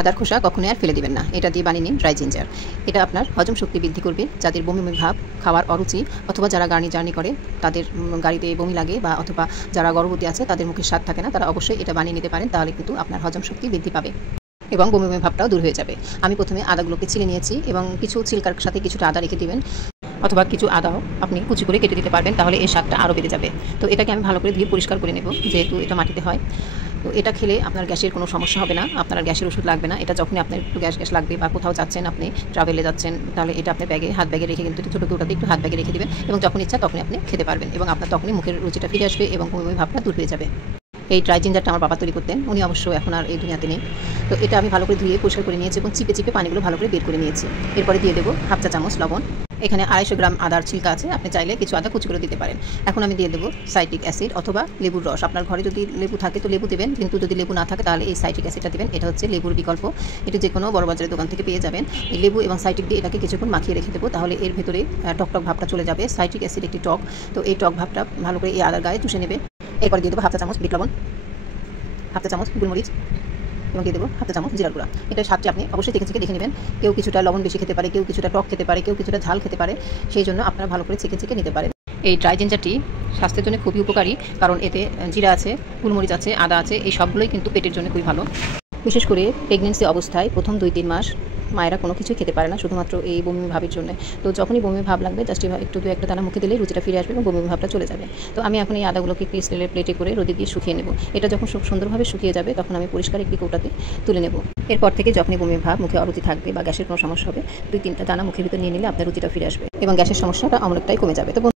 আদার খোসা কখনোই আর ফেলে দিবেন না। এটা দিয়ে বানিয়ে নিন ড্রাই জিঞ্জার। এটা আপনার হজম শক্তি বৃদ্ধি করবে। যাদের বমি ভাব, খাওয়ার অরুচি অথবা যারা জার্নি করে তাদের গাড়িতে বমি লাগে বা অথবা যারা গর্ভবতী আছে তাদের মুখে স্বাদ থাকে না, তারা অবশ্যই এটা বানিয়ে নিতে পারেন। তাহলে কিন্তু আপনার হজম শক্তি বৃদ্ধি পাবে এবং বমি ভাবটাও দূর হয়ে যাবে। আমি প্রথমে আদাগুলোকে ছিলে নিয়েছি এবং কিছু ছিলকার সাথে কিছুটা আদা রেখে দিবেন, অথবা কিছু আদাও আপনি কুচি করে কেটে দিতে পারবেন, তাহলে এর স্বাদটা আরও বেড়ে যাবে। তো এটাকে আমি ভালো করে ধুয়ে পরিষ্কার করে নেব, যেহেতু এটা মাটিতে হয়। তো এটা খেলে আপনার গ্যাসের কোনো সমস্যা হবে না, আপনার গ্যাসের ওষুধ লাগবে না। এটা যখনই আপনার একটু গ্যাস লাগবে বা কোথাও যাচ্ছেন, আপনি ট্রাভেলে যাচ্ছেন, তাহলে এটা আপনার হাত ব্যাগে রেখে কিন্তু ছোটো ওটাতে একটু হাত ব্যাগে রেখে দেবেন এবং যখন ইচ্ছা তখনই আপনি খেতে পারবেন এবং আপনার তখনই মুখের রুচিটা ফিরে আসবে এবং বমি ভাবটা দূর হয়ে যাবে। এই ড্রাই জিঞ্জারটা আমার বাবা তৈরি করতেন, উনি অবশ্য এখন আর এই দুনিয়াতে নেই। তো এটা আমি ভালো করে ধুয়ে পরিষ্কার করে নিয়েছি এবং চিপে পানিগুলো ভালো করে বের করে নিয়েছি। এরপরে দিয়ে দেবো হাফ চা চামচ লবণ। এখানে 250 গ্রাম আদার ছিলকা আছে, আপনি চাইলে কিছু আদা কুচি করে দিতে পারেন। এখন আমি দিয়ে দেবো সাইট্রিক অ্যাসিড অথবা লেবুর রস। আপনার ঘরে যদি লেবু থাকে তো লেবু দেবেন, কিন্তু যদি লেবু না থাকে তাহলে এই সাইট্রিক অ্যাসিডটা দেবেন। এটা হচ্ছে লেবুর বিকল্প, এটি যে কোনো বড় বাজারের দোকান থেকে পেয়ে যাবেন। এই লেবু এবং সাইট্রিক দিয়ে এটাকে কিছুক্ষণ মাখিয়ে রেখে দেবো, তাহলে এর ভেতরে টক ভাবটা চলে যাবে। সাইট্রিক অ্যাসিড একটি টক, তো এই টক ভাবটা ভালো করে এই আদার গায়ে চুষে নেবে। এরপরে দিয়ে দেবো হাফ চা চামচ বিট লবণ, হাফ চা চামচ গোলমরিচ এবং দিয়ে দেবো হাফ চা চামচ জিরার গুঁড়া। এটা স্বাদটি আপনি অবশ্যই দেখে নেবেন। কেউ কিছুটা লবণ বেশি খেতে পারে, কেউ কিছুটা টক খেতে পারে, কেউ কিছুটা ঝাল খেতে পারে, সেই জন্য আপনারা ভালো করে চেখে নিতে পারেন। এই ড্রাই জিঞ্জারটি স্বাস্থ্যের জন্য খুবই উপকারী, কারণ এতে জিরা আছে, গোলমরিচ আছে, আদা আছে, এই সবগুলোই কিন্তু পেটের জন্য খুবই ভালো। বিশেষ করে প্রেগনেন্সি অবস্থায় প্রথম 2-3 মাস মায়েরা কোনো কিছুই খেতে পারে না, শুধুমাত্র এই বমি ভাবের জন্য। তো যখনই বমি ভাব লাগবে জাস্ট একটু 2-1টা দানা মুখে দিলেই রুচিটা ফিরে আসবে এবং বমি ভাবটা চলে যাবে। তো আমি এখন এই আদাগুলোকে একটি স্টিলের প্লেটে করে রোদে দিয়ে শুকিয়ে নেব। এটা যখন সুন্দরভাবে শুকিয়ে যাবে তখন আমি পরিষ্কার একটি কৌটাতে তুলে নেব। এরপর থেকে যখনই বমি ভাব, মুখে অরুচি থাকবে বা গ্যাসের কোনো সমস্যা হবে, 2-3টা দানা মুখের ভিতর নিয়ে নিলে আপনার রুচিটা ফিরে আসবে এবং গ্যাসের সমস্যাটা অনেকটাই কমে যাবে। তো